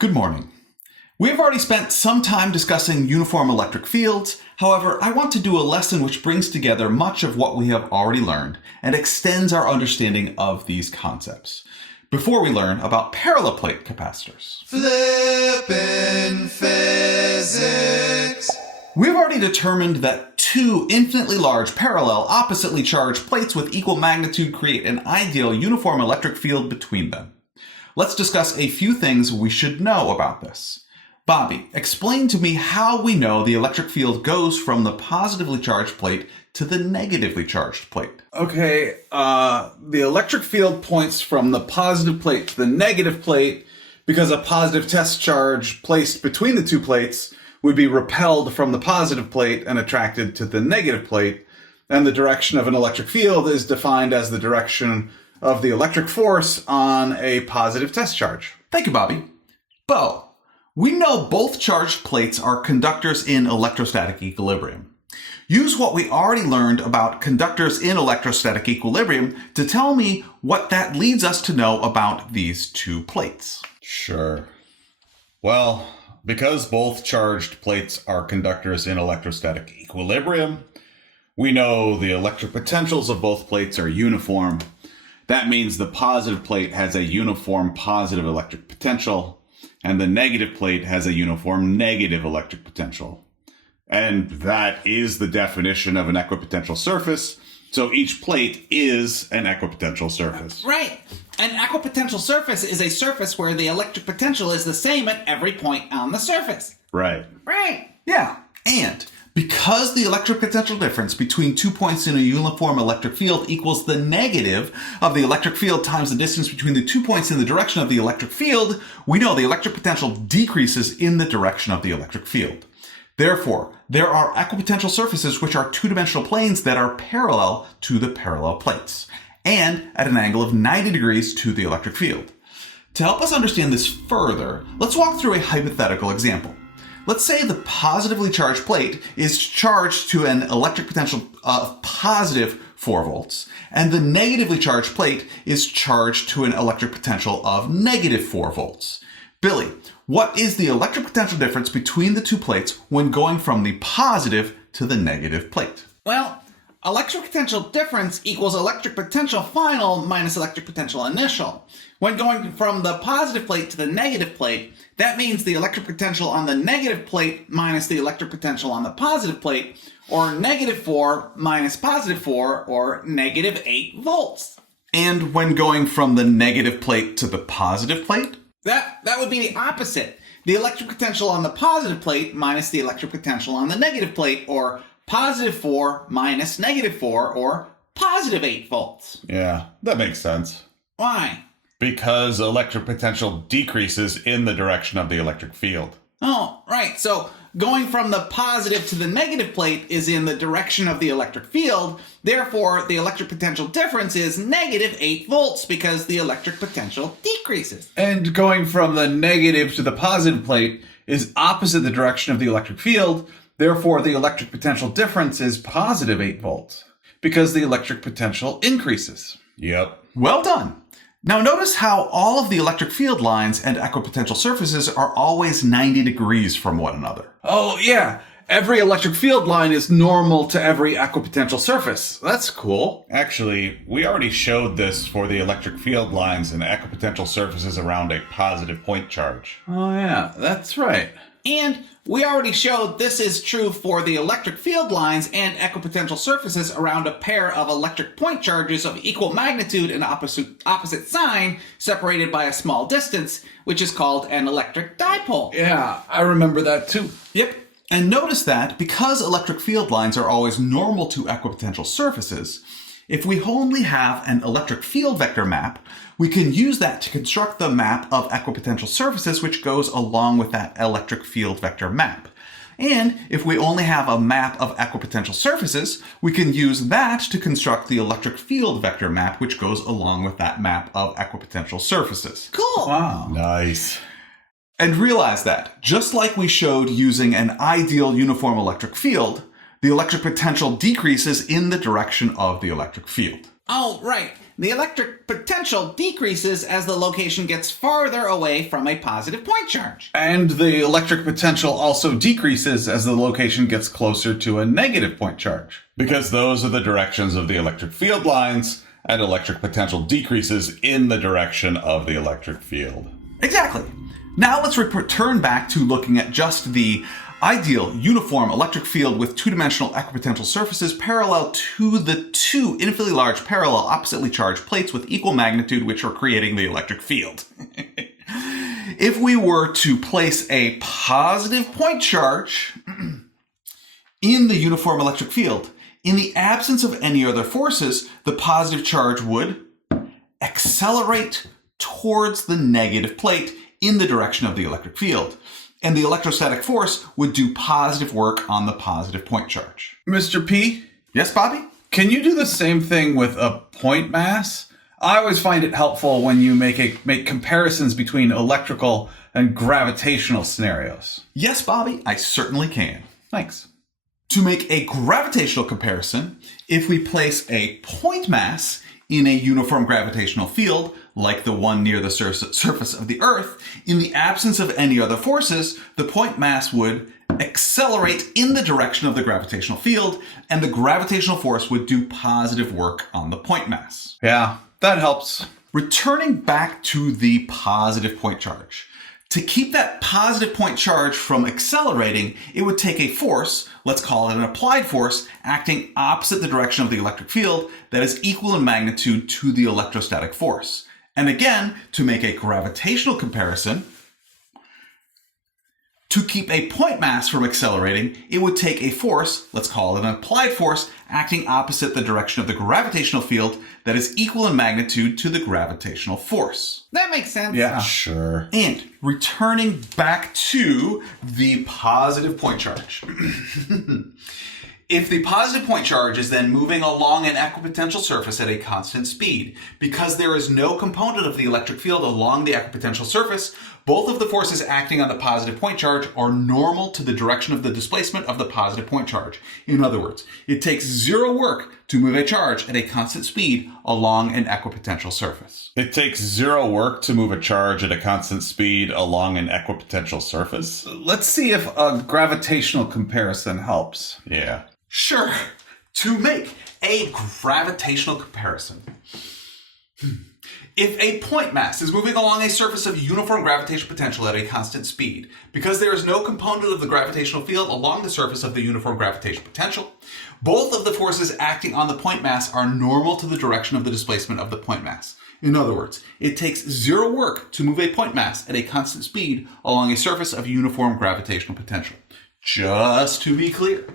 Good morning. We have already spent some time discussing uniform electric fields. However, I want to do a lesson which brings together much of what we have already learned and extends our understanding of these concepts. Before we learn about parallel plate capacitors. Flippin' physics. We've already determined that two infinitely large parallel oppositely charged plates with equal magnitude create an ideal uniform electric field between them. Let's discuss a few things we should know about this. Bobby, explain to me how we know the electric field goes from the positively charged plate to the negatively charged plate. Okay, the electric field points from the positive plate to the negative plate because a positive test charge placed between the two plates would be repelled from the positive plate and attracted to the negative plate, and the direction of an electric field is defined as the direction of the electric force on a positive test charge. Thank you, Bobby. Bo, we know both charged plates are conductors in electrostatic equilibrium. Use what we already learned about conductors in electrostatic equilibrium to tell me what that leads us to know about these two plates. Sure. Well, because both charged plates are conductors in electrostatic equilibrium, we know the electric potentials of both plates are uniform. That means the positive plate has a uniform positive electric potential, and the negative plate has a uniform negative electric potential. And that is the definition of an equipotential surface, so each plate is an equipotential surface. Right. An equipotential surface is a surface where the electric potential is the same at every point on the surface. Right. Right. Yeah, and because the electric potential difference between 2 points in a uniform electric field equals the negative of the electric field times the distance between the 2 points in the direction of the electric field, we know the electric potential decreases in the direction of the electric field. Therefore, there are equipotential surfaces which are two-dimensional planes that are parallel to the parallel plates, and at an angle of 90 degrees to the electric field. To help us understand this further, let's walk through a hypothetical example. Let's say the positively charged plate is charged to an electric potential of positive 4 volts, and the negatively charged plate is charged to an electric potential of negative 4 volts. Billy, what is the electric potential difference between the two plates when going from the positive to the negative plate? Well, electric potential difference equals electric potential final minus electric potential initial. When going from the positive plate to the negative plate, that means the electric potential on the negative plate minus the electric potential on the positive plate, or negative 4 minus positive 4, or negative 8 volts. And when going from the negative plate to the positive plate? That would be the opposite. The electric potential on the positive plate minus the electric potential on the negative plate, or positive 4 minus negative 4, or positive 8 volts. Yeah, that makes sense. Why? Because electric potential decreases in the direction of the electric field. Oh, right. So going from the positive to the negative plate is in the direction of the electric field. Therefore, the electric potential difference is negative 8 volts because the electric potential decreases. And going from the negative to the positive plate is opposite the direction of the electric field. Therefore, the electric potential difference is positive 8 volts because the electric potential increases. Yep. Well done. Now notice how all of the electric field lines and equipotential surfaces are always 90 degrees from one another. Oh, yeah. Every electric field line is normal to every equipotential surface. That's cool. Actually, we already showed this for the electric field lines and equipotential surfaces around a positive point charge. Oh, yeah. That's right. And we already showed this is true for the electric field lines and equipotential surfaces around a pair of electric point charges of equal magnitude and opposite sign separated by a small distance, which is called an electric dipole. Yeah, I remember that too. Yep. And notice that because electric field lines are always normal to equipotential surfaces, if we only have an electric field vector map, we can use that to construct the map of equipotential surfaces which goes along with that electric field vector map. And if we only have a map of equipotential surfaces, we can use that to construct the electric field vector map which goes along with that map of equipotential surfaces. Cool. Wow. Nice. And realize that, just like we showed using an ideal uniform electric field, the electric potential decreases in the direction of the electric field. Oh, right. the electric potential decreases as the location gets farther away from a positive point charge. And the electric potential also decreases as the location gets closer to a negative point charge. Because those are the directions of the electric field lines, and electric potential decreases in the direction of the electric field. Exactly. Now let's return back to looking at just the ideal uniform electric field with two-dimensional equipotential surfaces parallel to the two infinitely large parallel oppositely charged plates with equal magnitude which are creating the electric field. If we were to place a positive point charge in the uniform electric field, in the absence of any other forces, the positive charge would accelerate towards the negative plate in the direction of the electric field. And the electrostatic force would do positive work on the positive point charge. Mr. P, Yes, Bobby? can you do the same thing with a point mass? I always find it helpful when you make comparisons between electrical and gravitational scenarios. Yes, Bobby, I certainly can. Thanks. To make a gravitational comparison, if we place a point mass in a uniform gravitational field, like the one near the surface of the Earth, in the absence of any other forces, the point mass would accelerate in the direction of the gravitational field, and the gravitational force would do positive work on the point mass. Yeah, that helps. Returning back to the positive point charge. To keep that positive point charge from accelerating, it would take a force, let's call it an applied force, acting opposite the direction of the electric field that is equal in magnitude to the electrostatic force. And again, to make a gravitational comparison, to keep a point mass from accelerating, it would take a force, let's call it an applied force, acting opposite the direction of the gravitational field that is equal in magnitude to the gravitational force. That makes sense. Yeah. Sure. And returning back to the positive point charge. If the positive point charge is then moving along an equipotential surface at a constant speed, because there is no component of the electric field along the equipotential surface, both of the forces acting on the positive point charge are normal to the direction of the displacement of the positive point charge. In other words, it takes zero work to move a charge at a constant speed along an equipotential surface. It takes zero work to move a charge at a constant speed along an equipotential surface. Let's see if a gravitational comparison helps. Yeah. Sure, to make a gravitational comparison. If a point mass is moving along a surface of uniform gravitational potential at a constant speed, because there is no component of the gravitational field along the surface of the uniform gravitational potential, both of the forces acting on the point mass are normal to the direction of the displacement of the point mass. In other words, it takes zero work to move a point mass at a constant speed along a surface of uniform gravitational potential. Just to be clear,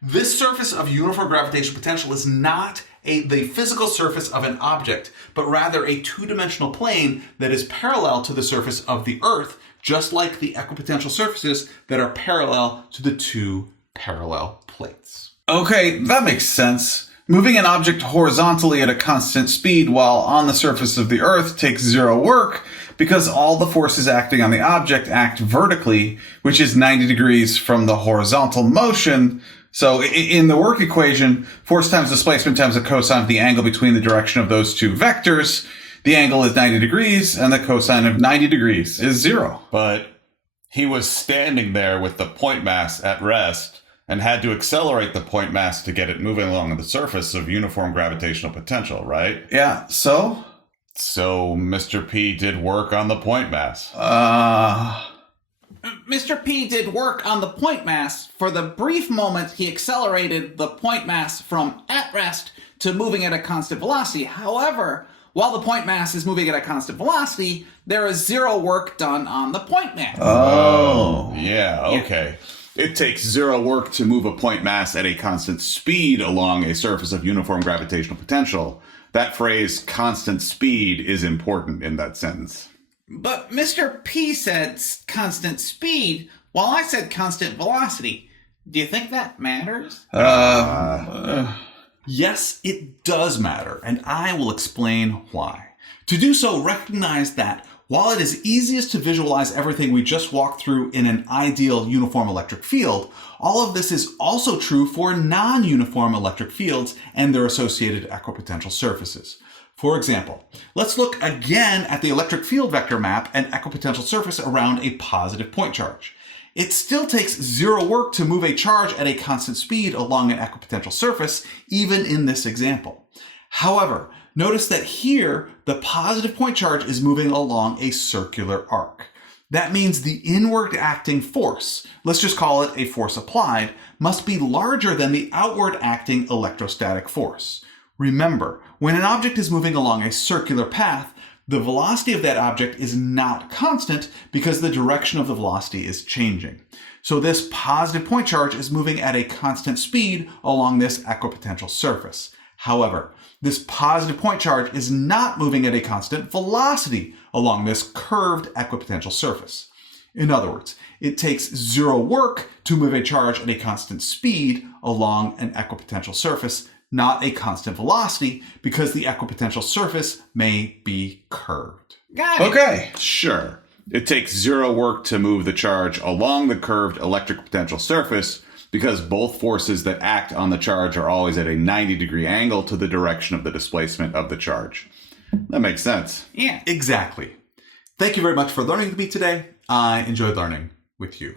this surface of uniform gravitational potential is not the physical surface of an object, but rather a two-dimensional plane that is parallel to the surface of the Earth, just like the equipotential surfaces that are parallel to the two parallel plates. Okay, that makes sense. Moving an object horizontally at a constant speed while on the surface of the Earth takes zero work because all the forces acting on the object act vertically, which is 90 degrees from the horizontal motion. So in the work equation, force times displacement times the cosine of the angle between the direction of those two vectors, the angle is 90 degrees, and the cosine of 90 degrees is zero. But he was standing there with the point mass at rest and had to accelerate the point mass to get it moving along the surface of uniform gravitational potential, right? Yeah, so? So Mr. P did work on the point mass. Mr. P did work on the point mass. For the brief moment, he accelerated the point mass from at rest to moving at a constant velocity. However, while the point mass is moving at a constant velocity, there is zero work done on the point mass. Oh. Yeah, okay. It takes zero work to move a point mass at a constant speed along a surface of uniform gravitational potential. That phrase, constant speed, is important in that sentence. But Mr. P said constant speed, while I said constant velocity. Do you think that matters? Yes, it does matter, and I will explain why. To do so, recognize that while it is easiest to visualize everything we just walked through in an ideal uniform electric field, all of this is also true for non-uniform electric fields and their associated equipotential surfaces. For example, let's look again at the electric field vector map and equipotential surface around a positive point charge. It still takes zero work to move a charge at a constant speed along an equipotential surface, even in this example. However, notice that here, the positive point charge is moving along a circular arc. That means the inward acting force, let's just call it a force applied, must be larger than the outward acting electrostatic force. Remember, when an object is moving along a circular path, the velocity of that object is not constant because the direction of the velocity is changing. So this positive point charge is moving at a constant speed along this equipotential surface. However, this positive point charge is not moving at a constant velocity along this curved equipotential surface. In other words, it takes zero work to move a charge at a constant speed along an equipotential surface, not a constant velocity, because the equipotential surface may be curved. Got it. Okay, sure. It takes zero work to move the charge along the curved electric potential surface because both forces that act on the charge are always at a 90-degree angle to the direction of the displacement of the charge. That makes sense. Yeah. Exactly. Thank you very much for learning with me today. I enjoyed learning with you.